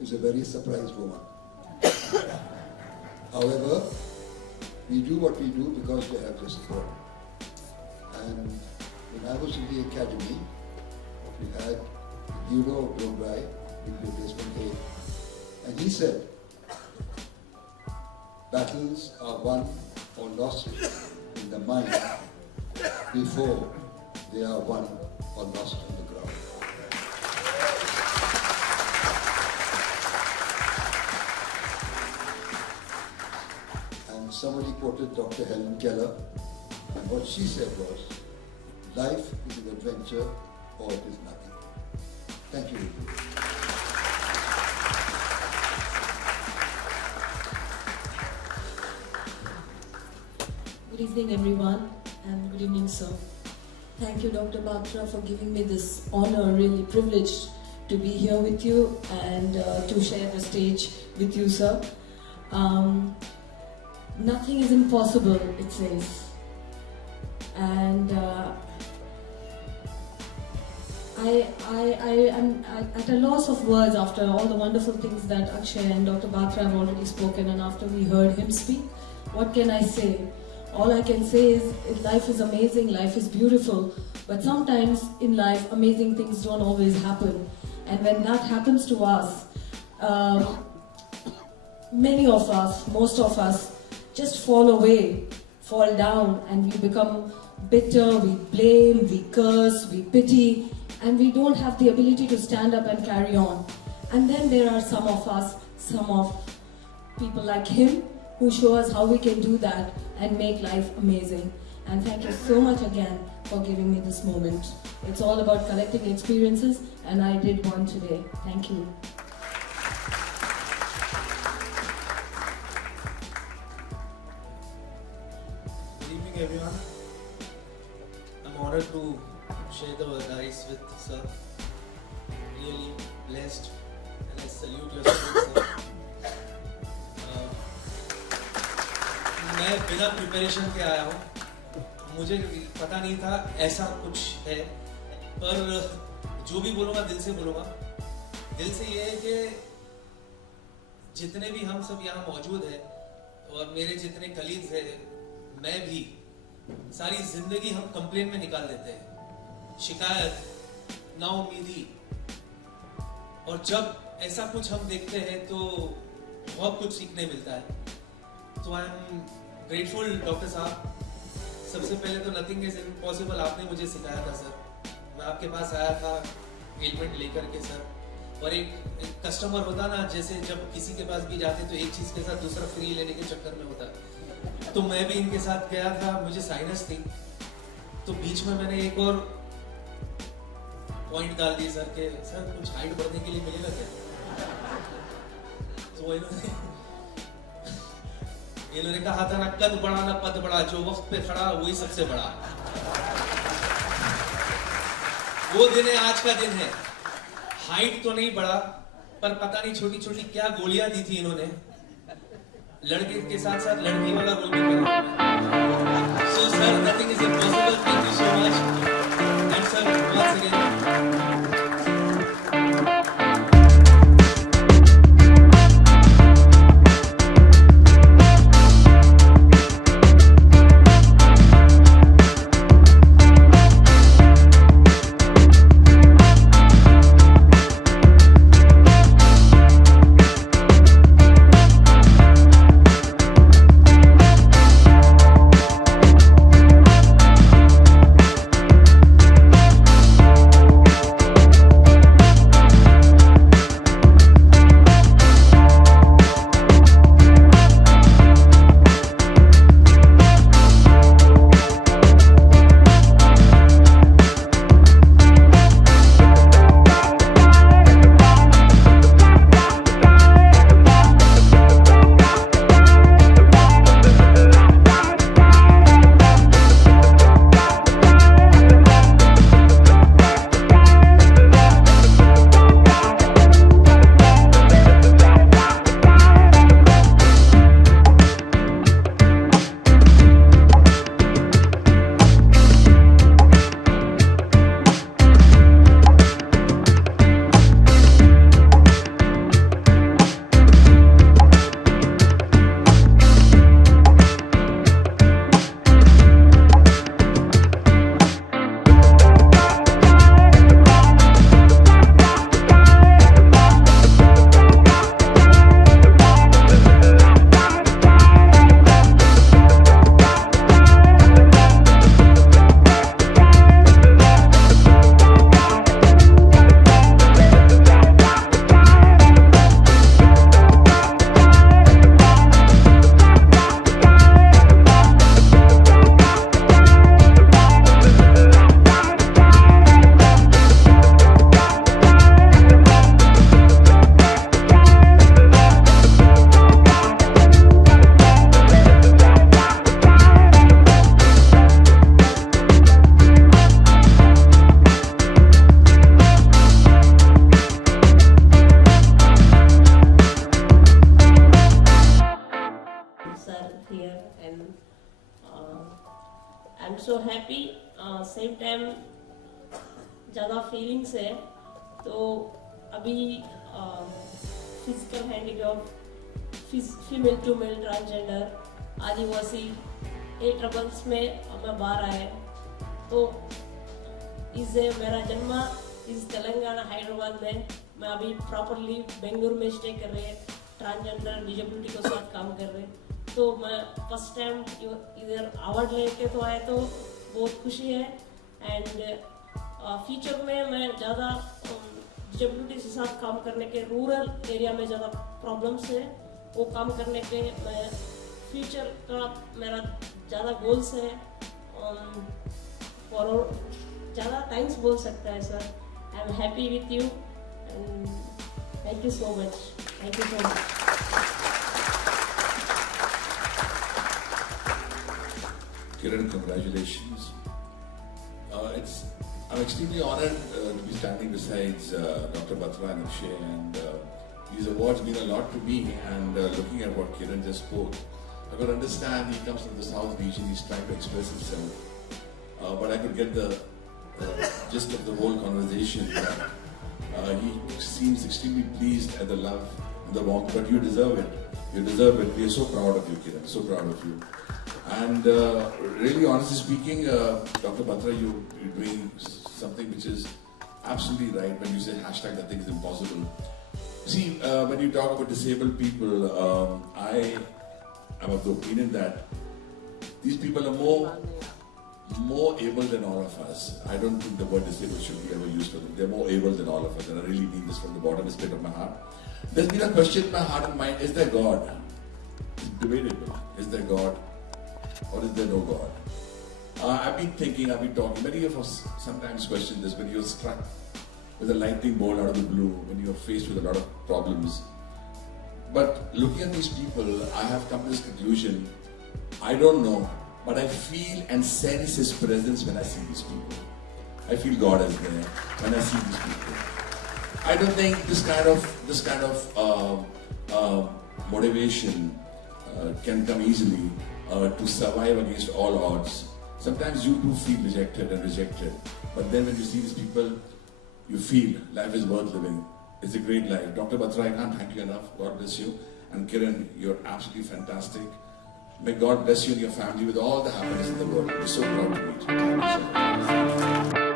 is a very surprised woman. However, we do what we do because we have the support. And when I was in the academy, we had Guido Dobrai, replacement head, and he said, battles are won or lost in the mind before they are won or lost on the ground. And somebody quoted Dr. Helen Keller, and what she said was, life is an adventure or it is nothing. Thank you. Good evening, everyone, and good evening, sir. Thank you, Dr. Batra, for giving me this honor, really privileged to be here with you and to share the stage with you, sir. Nothing is impossible, it says. And I am at a loss of words after all the wonderful things that Akshay and Dr. Batra have already spoken, and after we heard him speak. What can I say? All I can say is life is amazing, life is beautiful, but sometimes in life amazing things don't always happen. And when that happens to us, many of us, most of us, just fall away, fall down, and we become bitter, we blame, we curse, we pity, and we don't have the ability to stand up and carry on. And then there are some of us, some of people like him, who show us how we can do that and make life amazing. And thank you so much again for giving me this moment. It's all about collecting experiences, and I did one today. Thank you. Good evening, everyone. I'm honored to share the dice with sir. Really blessed, and I salute your spirit, sir. मैं बिना प्रिपरेशन के आया हूँ, मुझे पता नहीं था ऐसा कुछ है, पर जो भी बोलूँगा दिल से बोलूँगा। दिल से ये है कि जितने भी हम सब यहाँ मौजूद हैं और मेरे जितने कलीग्स हैं, मैं भी, सारी जिंदगी हम कंप्लेन में निकाल देते हैं, शिकायत, नाउम्मीदी, और जब ऐसा कुछ हम देखते हैं तो बहुत कुछ सीखने मिलता है। तो आई एम ग्रेटफुल डॉक्टर साहब। सबसे पहले तो नथिंग इज इम्पॉसिबल आपने मुझे सिखाया था सर। मैं आपके पास आया था एलिमेंट लेकर के सर, और एक कस्टमर होता ना, जैसे जब किसी के पास भी जाते तो एक चीज के साथ दूसरा फ्री लेने के चक्कर में होता, तो मैं भी इनके साथ गया था। मुझे साइनस थी, तो बीच में मैंने एक और पॉइंट डाल दी सर के, सर कुछ हाइट बढ़ने के लिए मिलेगा क्या? तो इन्होंने कहा था ना, कद बड़ा ना पद बड़ा, जो वक्त पे खड़ा वही सबसे बड़ा। वो दिन है, आज का दिन है। हाइट तो नहीं बढ़ा, पर पता नहीं छोटी छोटी क्या गोलियां दी थी इन्होंने। लड़के के साथ साथ लड़की वाला रोल भी करा। So sir, nothing is impossible. Thank you so much. And sir, once again I am so happy, same time ज़्यादा फीलिंग्स है। तो अभी physical handicap, female to male transgender, Adivasi, ये ट्रबल्स में मैं बाहर आया। तो मेरा जन्म इस तेलंगाना हैदराबाद में, मैं अभी प्रॉपरली बेंगलुरु में स्टे कर रहे, ट्रांसजेंडर डिजेबिलिटी के साथ काम कर रहे। तो मैं फर्स्ट टाइम इधर अवार्ड लेके तो आए, तो बहुत खुशी है। एंड फ्यूचर में मैं ज़्यादा डिजेबिलिटी के साथ काम करने के, रूरल एरिया में ज़्यादा प्रॉब्लम्स है, वो काम करने के मैं फ्यूचर का मेरा ज़्यादा गोल्स है। और ज़्यादा थैंक्स बोल सकता है sir. I am happy with you and thank you so much, thank you so much. Kiran, congratulations. I'm extremely honored to be standing beside Dr. Batra and Akshay, and these awards mean a lot to me. And looking at what Kiran just spoke, I could understand he comes from the South region, he's trying to express himself. But I could get the gist of the whole conversation. He seems extremely pleased at the love and the warmth, but you deserve it. You deserve it. We are so proud of you, Kiran, so proud of you. And really, honestly speaking, Dr. Batra, you're doing something which is absolutely right when you say hashtag nothing is impossible. See, when you talk about disabled people, I am of the opinion that these people are more able than all of us. I don't think the word disabled should be ever used for them. They're more able than all of us, and I really mean this from the bottom of my heart. There's been a question in my heart and mind: is there God? It's debatable. Is there God, or is there no God? I've been thinking, I've been talking. Many of us sometimes question this when you're struck with a lightning bolt out of the blue, when you're faced with a lot of problems. But looking at these people, I have come to this conclusion: I don't know, but I feel and sense His presence when I see these people. I feel God is there when I see these people. I don't think this kind of motivation can come easily to survive against all odds. Sometimes you do feel rejected, but then when you see these people, you feel life is worth living. It's a great life. Dr. Batra, I can't thank you enough. God bless you. And Kiran, you're absolutely fantastic. May God bless you and your family with all the happiness in the world. We're so proud to meet you. Thank you so much.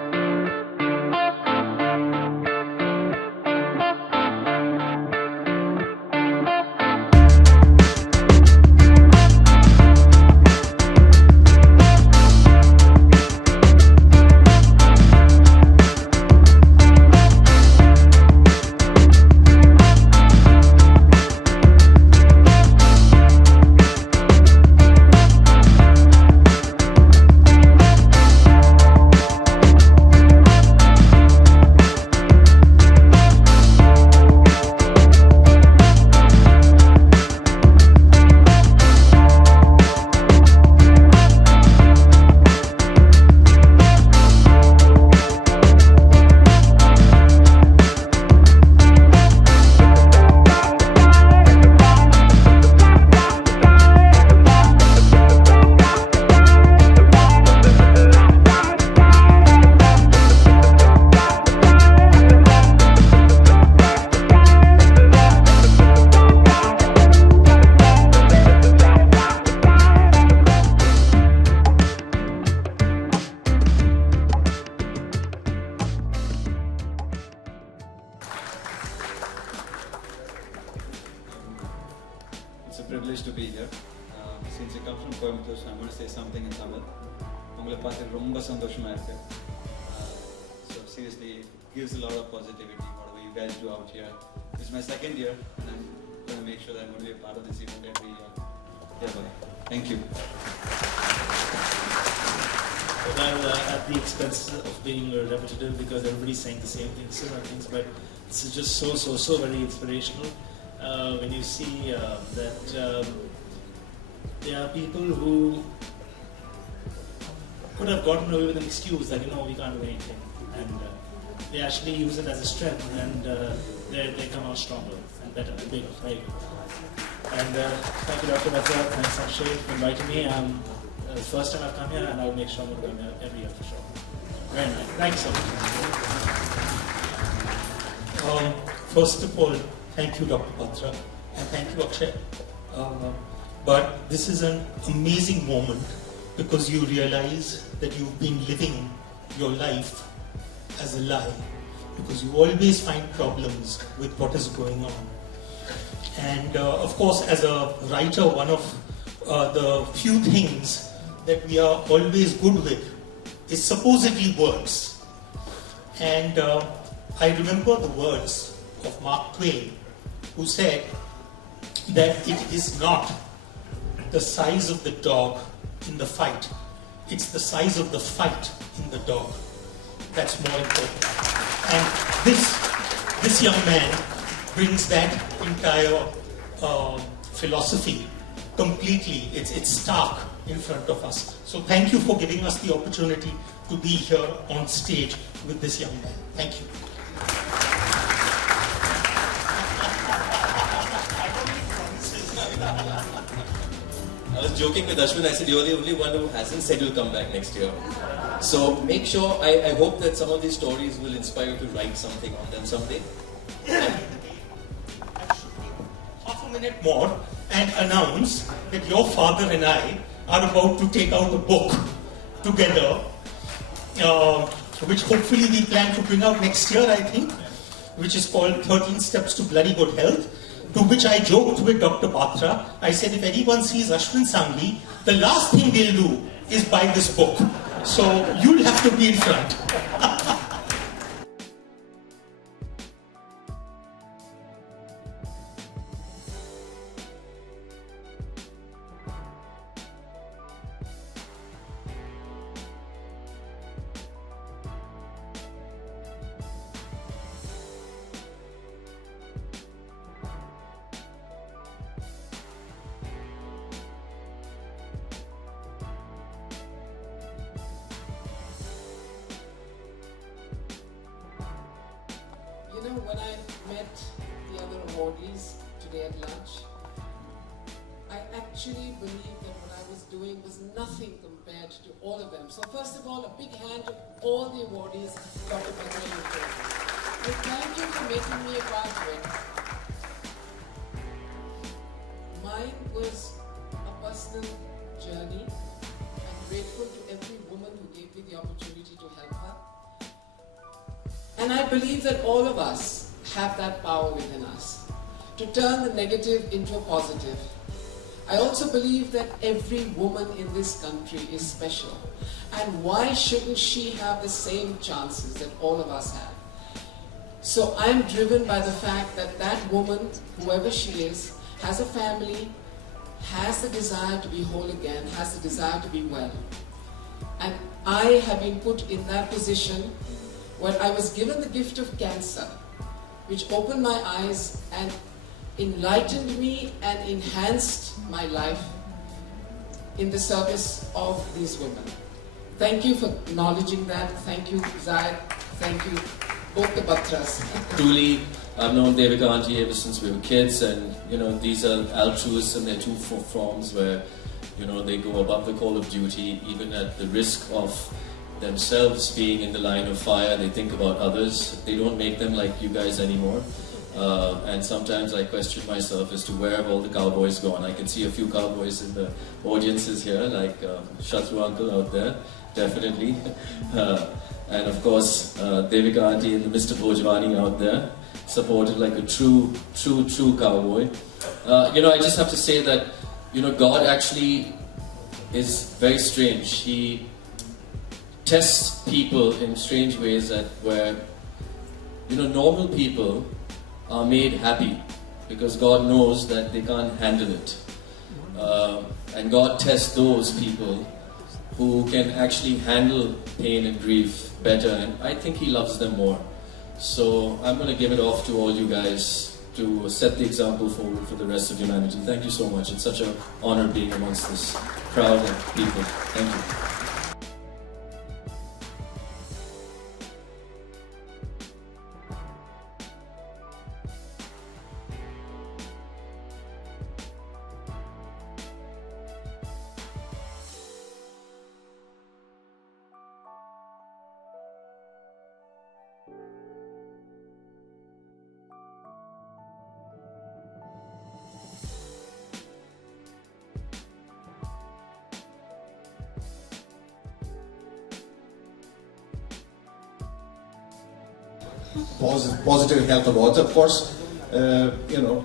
It's a privilege to be here. Since you come from Coimbatore, so I'm going to say something in Tamil. உங்களை பார்த்து ரொம்ப சந்தோஷமா இருக்கு. So seriously, it gives a lot of positivity, whatever you guys do out here. This is my second year, and I'm going to make sure that I'm going to be a part of this event every year. Yeah, bye. Thank you. Well, at the expense of being repetitive, because everybody's saying the same things, similar things, but it's just so very inspirational when you see that there are people who could have gotten away with an excuse that, we can't do anything, and they actually use it as a strength, and they come out stronger and better and bigger, right? And thank you, Dr. Batra. Thanks, Akshay, for inviting me. the first time I've come here, and I'll make sure I'm going to come here every year for sure. Very nice. Thanks so much. First of all, thank you, Dr. Batra, and thank you, Akshay. But this is an amazing moment because you realize that you've been living your life as a lie, because you always find problems with what is going on. And of course, as a writer, one of the few things that we are always good with is supposedly words. And I remember the words of Mark Twain, who said that it is not the size of the dog in the fight, it's the size of the fight in the dog that's more important. And this young man brings that entire philosophy completely. It's stark in front of us. So thank you for giving us the opportunity to be here on stage with this young man. Thank you. I was joking with Ashwin. I said, you're the only one who hasn't said you'll come back next year. So make sure, I hope that some of these stories will inspire you to write something on them someday. Half a minute more and announce that your father and I are about to take out a book together, which hopefully we plan to bring out next year, I think, which is called 13 Steps to Bloody Good Health. To which I joked with Dr. Batra. I said, if anyone sees Ashwin Sangli, the last thing they'll do is buy this book. So you'll have to be in front. You know, when I met the other awardees today at lunch, I actually believed that what I was doing was nothing compared to all of them. So first of all, a big hand to all the awardees, Dr. Batra. And thank you for making me a part of it. Mine was a personal journey. I'm grateful to every woman who gave me the opportunity to help her. And I believe that all of us have that power within us to turn the negative into a positive. I also believe that every woman in this country is special. And why shouldn't she have the same chances that all of us have? So I'm driven by the fact that that woman, whoever she is, has a family, has the desire to be whole again, has the desire to be well. And I have been put in that position where I was given the gift of cancer, which opened my eyes and enlightened me and enhanced my life in the service of these women. Thank you for acknowledging that. Thank you, Zaid. Thank you, both the Batras. Truly, I've known Devika Auntie ever since we were kids, and you know, these are altruists in their two forms where, you know, they go above the call of duty, even at the risk of themselves being in the line of fire. They think about others. They don't make them like you guys anymore. And sometimes I question myself as to where have all the cowboys gone. I can see a few cowboys in the audiences here, like Shatru uncle out there, definitely. And of course, Devika Auntie and Mr. Bhojwani out there, supported like a true cowboy. You know, I just have to say that, you know, God actually is very strange. He tests people in strange ways that where, you know, normal people are made happy because God knows that they can't handle it. And God tests those people who can actually handle pain and grief better, and I think He loves them more. So I'm going to give it off to all you guys to set the example forward for the rest of humanity. Thank you so much. It's such an honor being amongst this crowd of people. Thank you. Positive Health Awards. Of course, you know,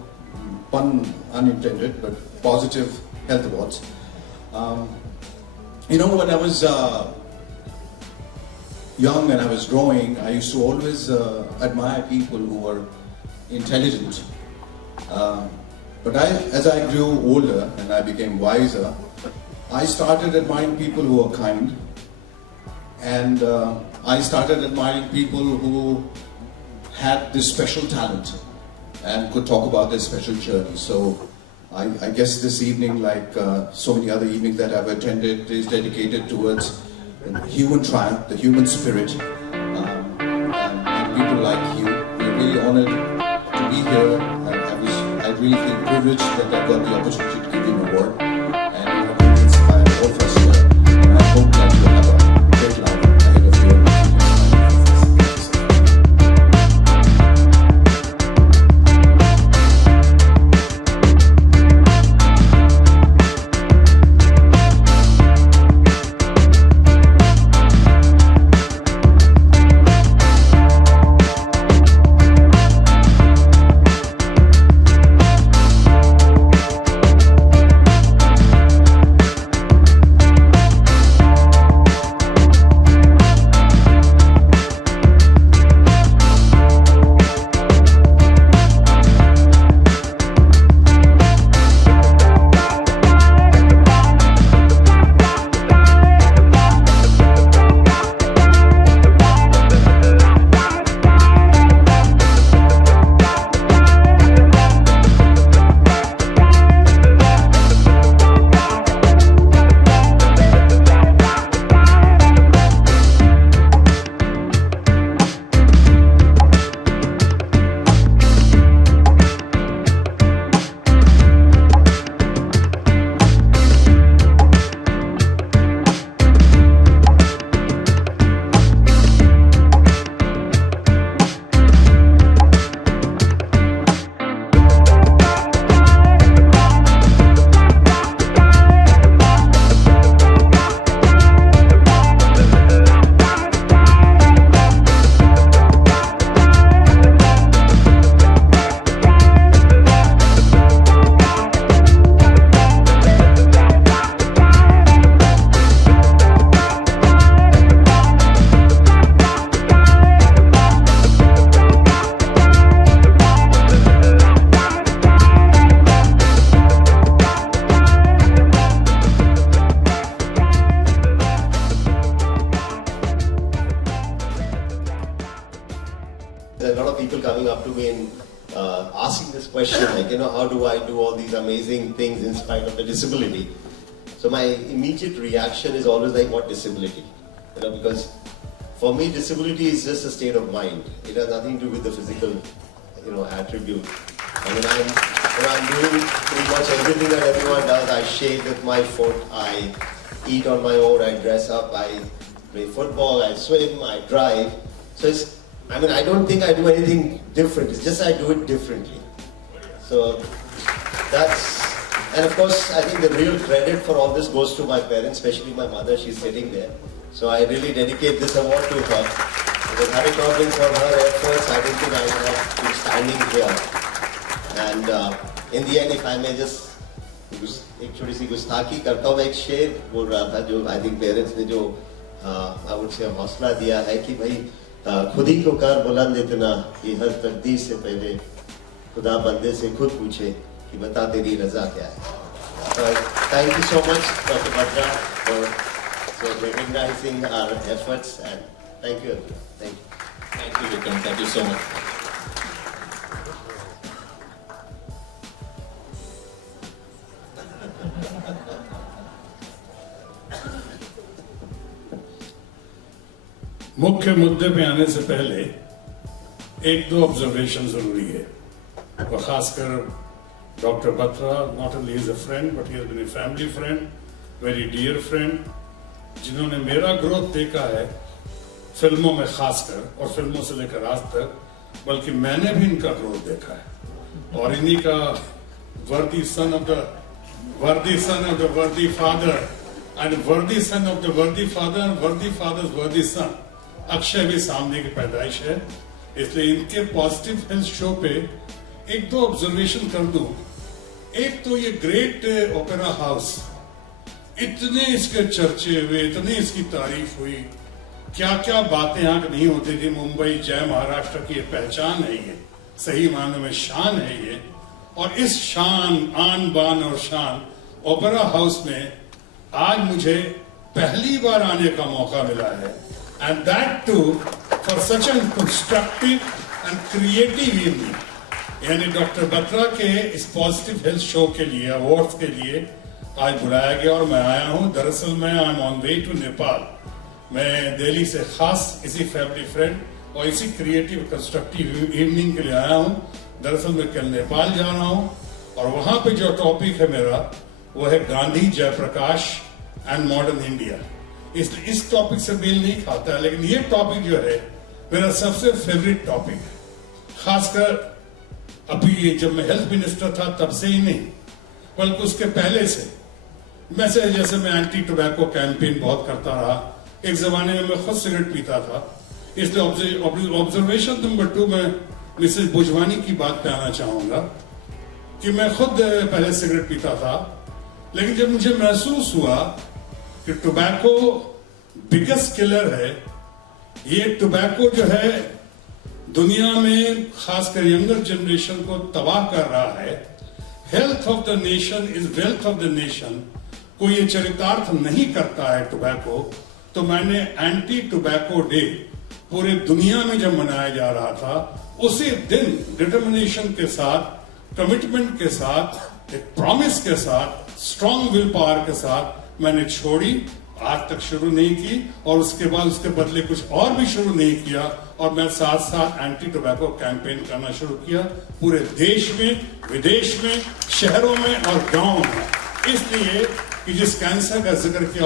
pun unintended, but Positive Health Awards. You know, when I was young and I was growing, I used to always admire people who were intelligent. But as I grew older and I became wiser, I started admiring people who were kind, and I started admiring people who had this special talent and could talk about their special journey. So I guess this evening, like so many other evenings that I've attended, is dedicated towards the human triumph, the human spirit, and people like you. We're really honored to be here, and I really feel privileged that I got the opportunity to give you an award, and you have really inspired all of us here, and I hope that you have a great life ahead of you. There are a lot of people coming up to me and asking this question, like, you know, how do I do all these amazing things in spite of the disability? So my immediate reaction is always like, what disability? You know, because for me, disability is just a state of mind. It has nothing to do with the physical, you know, attribute. I mean, I'm doing pretty much everything that everyone does. I shave with my foot, I eat on my own, I dress up, I play football, I swim, I drive. So it's, I mean, I don't think I do anything different. It's just I do it differently. So that's, and of course, I think the real credit for all this goes to my parents, especially my mother. She's sitting there. So I really dedicate this award to her. Because had it not been for her efforts, I don't think I would have been standing here. And in the end, if I may just एक छोटी सी गुस्ताखी करता हूँ, मैं एक शेर बोल रहा था जो आई थिंक पेरेंट्स ने जो आई वुड से हौसला दिया है कि भाई खुद ही को कर बुलंद इतना कि हर तकदीर से पहले खुदा बंदे से खुद पूछे कि बता तेरी रजा क्या है. So thank you so much, Dr. Batra, for recognizing our efforts, and thank you everyone. Thank you. Thank you, Vikram. Thank you so much. मुख्य मुद्दे पे आने से पहले एक दो ऑब्जर्वेशन जरूरी है, और खासकर doctor Batra not only is a friend but he has been a family friend, very dear friend, जिन्होंने मेरा ग्रोथ देखा है फिल्मों में खासकर, और फिल्मों से लेकर आज तक, बल्कि मैंने भी इनका ग्रोथ देखा है. और इन्हीं का वर्दी सन ऑफ द वर्दी फादर एंड वर्दी सन ऑफ द वर्दी फादर एंड वर्दी फादर्स वर्दी सन, अक्षय भी सामने की पैदाइश है. इसलिए इनके पॉजिटिव हेल्थ शो पे एक दो ऑब्जर्वेशन कर दूं। एक तो ये ग्रेट ओपेरा हाउस, इतने इसके चर्चे हुए, इतनी इसकी तारीफ हुई, क्या क्या बातें यहाँ नहीं होती थी। मुंबई जय महाराष्ट्र की ये पहचान है, ये सही मायने में शान है ये। और इस शान, आन बान और शान ओपेरा हाउस में आज मुझे पहली बार आने का मौका मिला है, and that too for such an constructive and creative evening. यानी डॉक्टर बत्रा के इस पॉजिटिव हेल्थ शो के लिए, अवार्ड्स के लिए आज बुलाया गया और मैं आया हूं। दरअसल मैं I am on way to Nepal. मैं दिल्ली से खास इसी फैमिली फ्रेंड और इसी क्रिएटिव कंस्ट्रक्टिव इवनिंग के लिए आया हूं। दरअसल मैं कल नेपाल जा रहा हूं और वहां पे जो टॉपिक है मेरा वो है Gandhi Jayaprakash and modern India. इस टॉपिक से मेल नहीं खाता है, लेकिन ये टॉपिक जो है मेरा सबसे फेवरेट टॉपिक है। खासकर अभी जब मैं हेल्थ मिनिस्टर था तब से ही नहीं, बल्कि उसके पहले से जैसे मैं एंटी टोबैको कैंपेन बहुत करता रहा। एक जमाने में मैं खुद सिगरेट पीता था, इसलिए ऑब्जर्वेशन नंबर 2 में मिसेस बुजवानी की बात पे आना चाहूंगा कि मैं खुद पहले सिगरेट पीता था, लेकिन जब मुझे महसूस हुआ कि टोबैको बिगेस्ट किलर है, ये टोबैको जो है दुनिया में खासकर यंगर जनरेशन को तबाह कर रहा है। Health of the nation is wealth of the nation को ये चरितार्थ नहीं करता है टोबैको। तो मैंने एंटी टोबैको डे पूरे दुनिया में जब मनाया जा रहा था, उसी दिन डिटर्मिनेशन के साथ, कमिटमेंट के साथ, एक प्रॉमिस के साथ, स्ट्रॉन्ग विल पावर के साथ मैंने छोड़ी। आज तक शुरू नहीं की और उसके बाद उसके बदले कुछ और भी शुरू नहीं किया, और मैं साथ साथ एंटी टोबैको कैंपेन करना शुरू किया पूरे देश में, विदेश में, शहरों में और गांवों में। इसलिए कि जिस कैंसर का जिक्र किया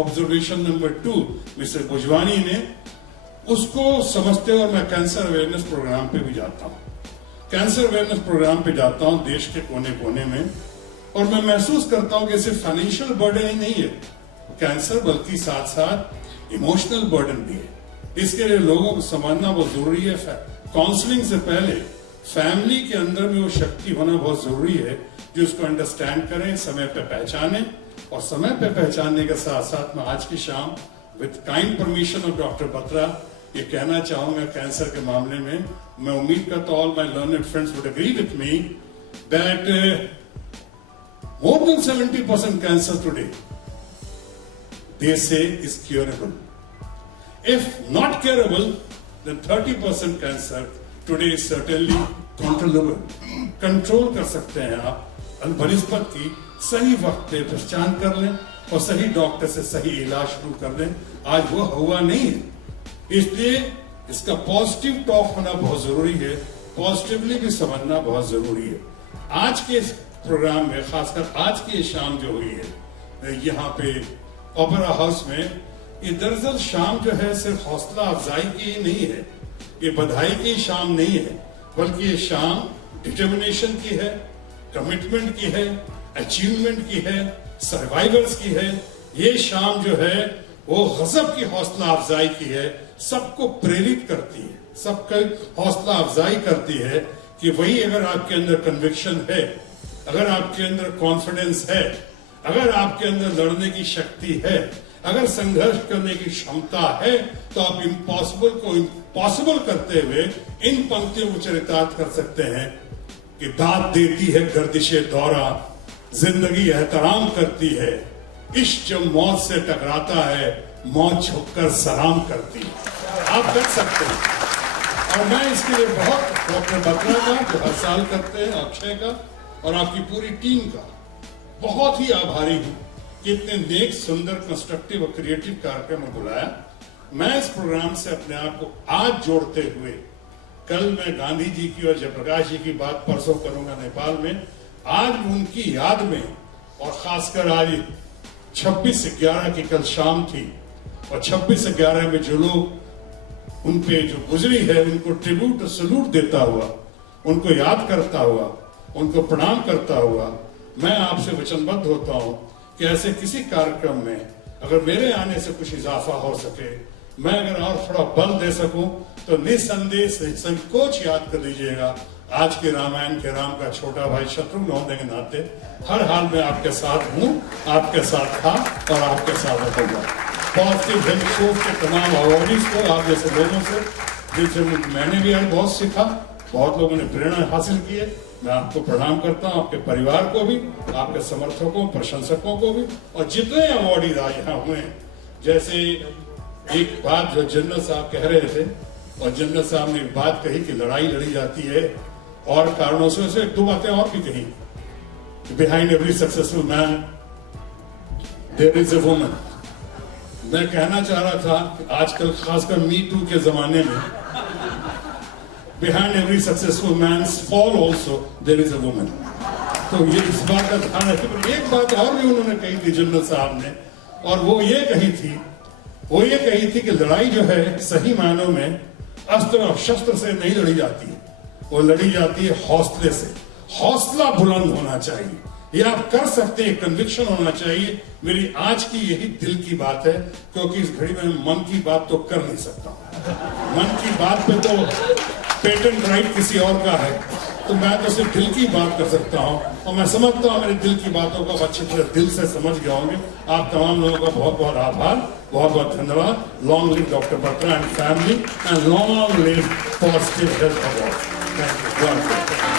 ऑब्जर्वेशन नंबर 2 मिस्टर बुजवानी ने, उसको समझते हुए मैं कैंसर अवेयरनेस प्रोग्राम पे भी जाता हूँ। कैंसर अवेयरनेस प्रोग्राम पे जाता हूँ देश के कोने कोने में, और मैं महसूस करता हूँ कि सिर्फ फाइनेंशियल बर्डन ही नहीं है कैंसर, बल्कि साथ साथ इमोशनल बर्डन भी है। इसके लिए लोगों को समझना बहुत जरूरी है। काउंसलिंग से पहले फैमिली के अंदर में वो शक्ति होना बहुत जरूरी है जो उसको अंडरस्टैंड करें, समय पे पहचाने, और समय पे पहचानने के साथ साथ मैं आज की शाम with kind permission of doctor Batra ये कहना चाहूंगा कैंसर के मामले में। मैं उम्मीद करता हूं all my learned friends would agree with me that more than 70% cancer today they say is curable. If not curable, then 30% cancer today is certainly controllable. Control कर सकते हैं आप। बनिस्बत की सही वक्त पे पहचान कर लें और सही डॉक्टर से सही इलाज शुरू कर लें। आज वो हुआ नहीं है, इसलिए इसका पॉजिटिव टॉक होना बहुत जरूरी है, पॉजिटिवली भी समझना बहुत जरूरी है। आज के इस प्रोग्राम में, खासकर आज की शाम जो हुई है यहाँ पे ओपेरा हाउस में, ये दरअसल शाम जो है सिर्फ हौसला अफजाई की नहीं है, ये बधाई की शाम नहीं है, बल्कि ये शाम डिटर्मिनेशन की है, कमिटमेंट की है, अचीवमेंट की है, सर्वाइवर्स की है। ये शाम जो है वो गजब की हौसला अफजाई की है, सबको प्रेरित करती है, सबका हौसला अफजाई करती है कि वही अगर आपके अंदर कन्विक्शन है, अगर आपके अंदर कॉन्फिडेंस है, अगर आपके अंदर लड़ने की शक्ति है, अगर संघर्ष करने की क्षमता है, तो आप इम्पॉसिबल को पॉसिबल करते हुए इन पंक्तियों को चरितार्थ कर सकते हैं कि दाद देती है गर्दिशे दौरा, जिंदगी एहतराम करती है, इश्क जब मौत से टकराता है, मौत झुककर सलाम करती है। आप कर सकते हैं। और मैं इसके लिए बहुत डॉक्टर बत्रा का, जो हर साल करते हैं, अक्षय का और आपकी पूरी टीम का बहुत ही आभारी हूं कि इतने नेक, सुंदर, कंस्ट्रक्टिव और क्रिएटिव कार्यक्रम में बुलाया। मैं इस प्रोग्राम से अपने आप को आज जोड़ते हुए, कल मैं गांधी जी की और जयप्रकाश जी की बात परसों करूंगा नेपाल में, आज उनकी याद में, और खासकर आज 26/11 की कल शाम थी, और 26/11 में जो लोग उन पे जो गुजरी है उनको ट्रिब्यूट और सल्यूट देता हुआ, उनको याद करता हुआ, उनको प्रणाम करता हुआ, मैं आपसे वचनबद्ध होता हूं कि ऐसे किसी कार्यक्रम में अगर मेरे आने से कुछ इजाफा हो सके, मैं अगर और थोड़ा बल दे सकूं तो निसंदेह संकोच याद कर लीजिएगा, आज के रामायण के राम का छोटा भाई शत्रुघ्न होने के नाते हर हाल में आपके साथ हूं, आपके साथ था और आपके साथ रहूंगा। पॉजिटिव हेल्थ शो के तमाम अवॉर्डीज को आप जैसे लोगों से, जिनसे मैंने भी आज बहुत सीखा, बहुत लोगों ने प्रेरणा हासिल की है, मैं आपको प्रणाम करता हूं, आपके परिवार को भी, आपके समर्थकों प्रशंसकों को भी, और जितने अवॉर्डीज आज यहाँ हुए हैं। जैसे एक बात जो जनरल साहब कह रहे थे, और जनरल साहब ने एक बात कही कि लड़ाई लड़ी जाती है और कारणों से दो बातें और भी कही, behind every successful man there is a woman. मैं कहना चाह रहा था कि आजकल खासकर मी टू के जमाने में behind every successful man's fall also there is a woman. तो ये इस बात का ध्यान रखें। पर एक बात और भी उन्होंने कही थी जनरल साहब ने, और वो ये कही थी कि लड़ाई जो है सही मायनों में अस्त्र और शस्त्र से नहीं लड़ी जाती है, वो लड़ी जाती है हौसले से। हौसला बुलंद होना चाहिए, ये आप कर सकते हैं, कन्विक्शन होना चाहिए। मेरी आज की यही दिल की बात है, क्योंकि इस घड़ी में मन की बात तो कर नहीं सकता, मन की बात पे तो पेटेंट राइट किसी और का है, तो मैं तो सिर्फ दिल की बात कर सकता हूं, और मैं समझता हूं मेरे दिल की बातों को आप अच्छी तरह दिल से समझ गए होंगे। आप तमाम लोगों का बहुत बहुत आभार, बहुत बहुत धन्यवाद। Long live doctor Batra and family, and long live positive health award. Thank you.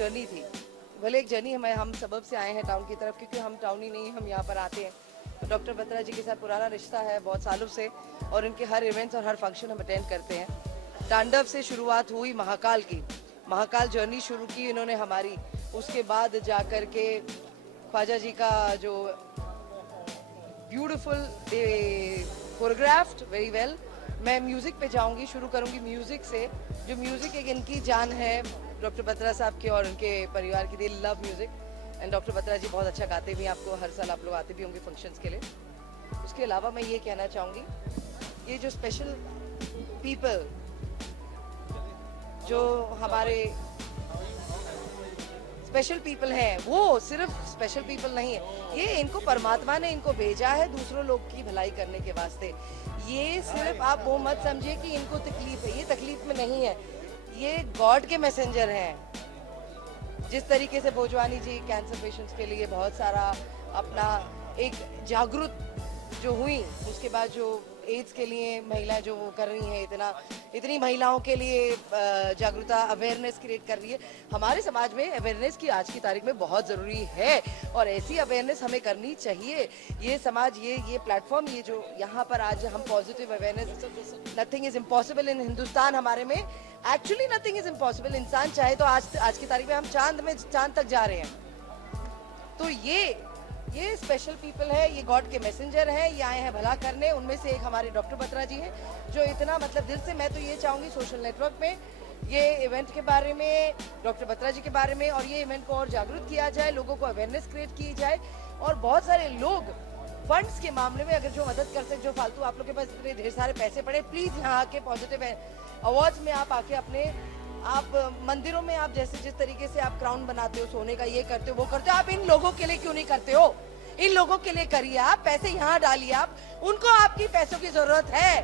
Journey थी, भले एक जर्नी हम सबब से आए हैं टाउन की तरफ, क्योंकि हम टाउन ही नहीं, हम यहाँ पर आते हैं। तो डॉक्टर बत्रा जी के साथ पुराना रिश्ता है बहुत सालों से, और इनके हर इवेंट्स और हर फंक्शन हम अटेंड करते हैं। तांडव से शुरुआत हुई महाकाल की, महाकाल जर्नी शुरू की इन्होंने हमारी, उसके बाद जाकर के ख्वाजा जी का जो ब्यूटीफुल कोरियोग्राफ्ड वेरी वेल। मैं म्यूज़िक पे जाऊंगी, शुरू करूंगी म्यूज़िक से, जो म्यूज़िक एक इनकी जान है डॉक्टर बत्रा साहब के और उनके परिवार की। They love music and doctor Batra ji बहुत अच्छा गाते भी, आपको हर साल आप लोग आते भी होंगे फंक्शंस के लिए। उसके अलावा मैं ये कहना चाहूँगी, ये जो स्पेशल पीपल जो हमारे स्पेशल पीपल हैं, वो सिर्फ स्पेशल पीपल नहीं है, ये इनको परमात्मा ने इनको भेजा है दूसरों लोग की भलाई करने के वास्ते। ये सिर्फ आप वो मत समझिए कि इनको तकलीफ है, ये तकलीफ में नहीं है, ये गॉड के मैसेंजर हैं। जिस तरीके से भोजवानी जी कैंसर पेशेंट्स के लिए बहुत सारा अपना एक जागरूक जो हुई, उसके बाद जो एड्स के लिए महिलाएं जो कर रही हैं, इतनी महिलाओं के लिए जागरूकता अवेयरनेस क्रिएट कर रही है। हमारे समाज में अवेयरनेस की आज की तारीख में बहुत ज़रूरी है, और ऐसी अवेयरनेस हमें करनी चाहिए। ये समाज, ये प्लेटफॉर्म, ये जो यहाँ पर आज हम positive awareness, nothing is impossible इन हिंदुस्तान, हमारे में एक्चुअली नथिंग इज इम्पॉसिबल। इंसान चाहे तो आज की तारीख में हम चांद तक जा रहे हैं। तो ये स्पेशल पीपल है, ये गॉड के मैसेंजर हैं, ये आए हैं भला करने। उनमें से एक हमारे डॉक्टर बत्रा जी हैं, जो इतना मतलब दिल से, मैं तो ये चाहूँगी सोशल नेटवर्क में ये इवेंट के बारे में, डॉक्टर बत्रा जी के बारे में, और ये इवेंट को और जागरूक किया जाए, लोगों को अवेयरनेस क्रिएट की जाए, और बहुत सारे लोग फंड्स के मामले में अगर जो मदद कर सकते, जो फालतू आप लोग के पास इतने ढेर सारे पैसे पड़े, प्लीज़ यहाँ आके पॉजिटिव अवार्ड्स में आप आके अपने, आप मंदिरों में आप जैसे जिस तरीके से आप क्राउन बनाते हो, सोने का ये करते हो, वो करते हो, आप इन लोगों के लिए क्यों नहीं करते हो? इन लोगों के लिए करिए, आप पैसे यहाँ डालिए, आप उनको, आपकी पैसों की जरूरत है।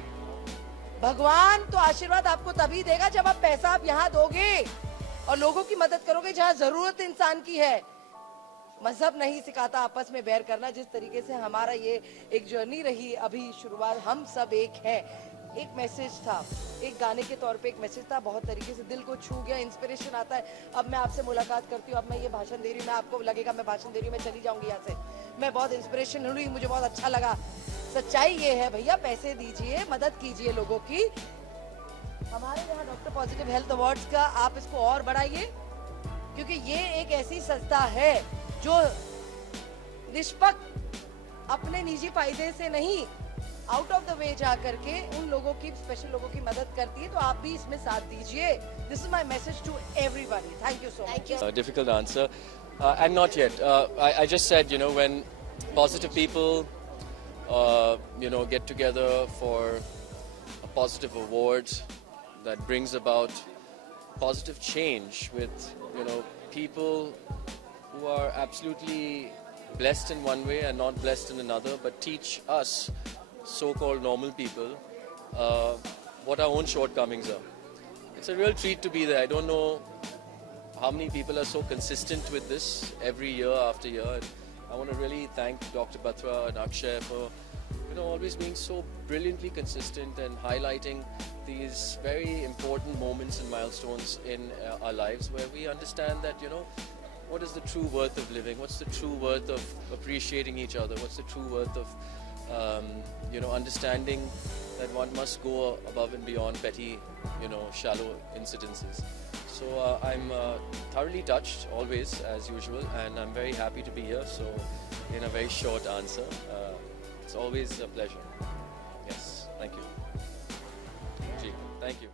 भगवान तो आशीर्वाद आपको तभी देगा जब आप पैसा आप यहाँ दोगे और लोगों की मदद करोगे जहाँ जरूरत इंसान की है। मजहब नहीं सिखाता आपस में बैर करना। जिस तरीके से हमारा ये एक जर्नी रही अभी शुरुआत, हम सब एक हैं, एक मैसेज था, एक गाने के तौर पे एक मैसेज था, बहुत तरीके से दिल को छू गया, इंस्पिरेशन आता है। अब मैं आपसे मुलाकात करती हूँ, अब मैं ये भाषण दे रही हूँ, मैं आपको लगेगा मैं भाषण दे रही हूँ, मैं चली जाऊंगी यहाँ से। मैं बहुत इंस्पिरेशन हुई, मुझे बहुत अच्छा लगा। सच्चाई ये है भैया, पैसे दीजिए, मदद कीजिए लोगों की। हमारे यहाँ डॉक्टर पॉजिटिव हेल्थ अवार्ड्स का आप इसको और बढ़ाइए, क्योंकि ये एक ऐसी संस्था है जो निष्पक्ष अपने निजी फायदे से नहीं, आउट ऑफ द वे जा करके उन लोगों की, स्पेशल लोगों की मदद करती है। तो आप भी इसमें साथ दीजिए। This is my message to everybody. Thank you so much. Difficult answer. And not yet. I just said, when positive people, get together for a positive award that brings about positive change with, people who are absolutely blessed in one way and not blessed in another, but teach us, so-called normal people, what our own shortcomings are. It's a real treat to be there. I don't know how many people are so consistent with this every year after year. And I want to really thank Dr. Batra and Akshay for, always being so brilliantly consistent and highlighting these very important moments and milestones in our lives, where we understand that, what is the true worth of living? What's the true worth of appreciating each other? What's the true worth of, understanding that one must go above and beyond petty, shallow incidences. So I'm thoroughly touched, always, as usual, and I'm very happy to be here. So, in a very short answer, it's always a pleasure. Yes, thank you. Thank you.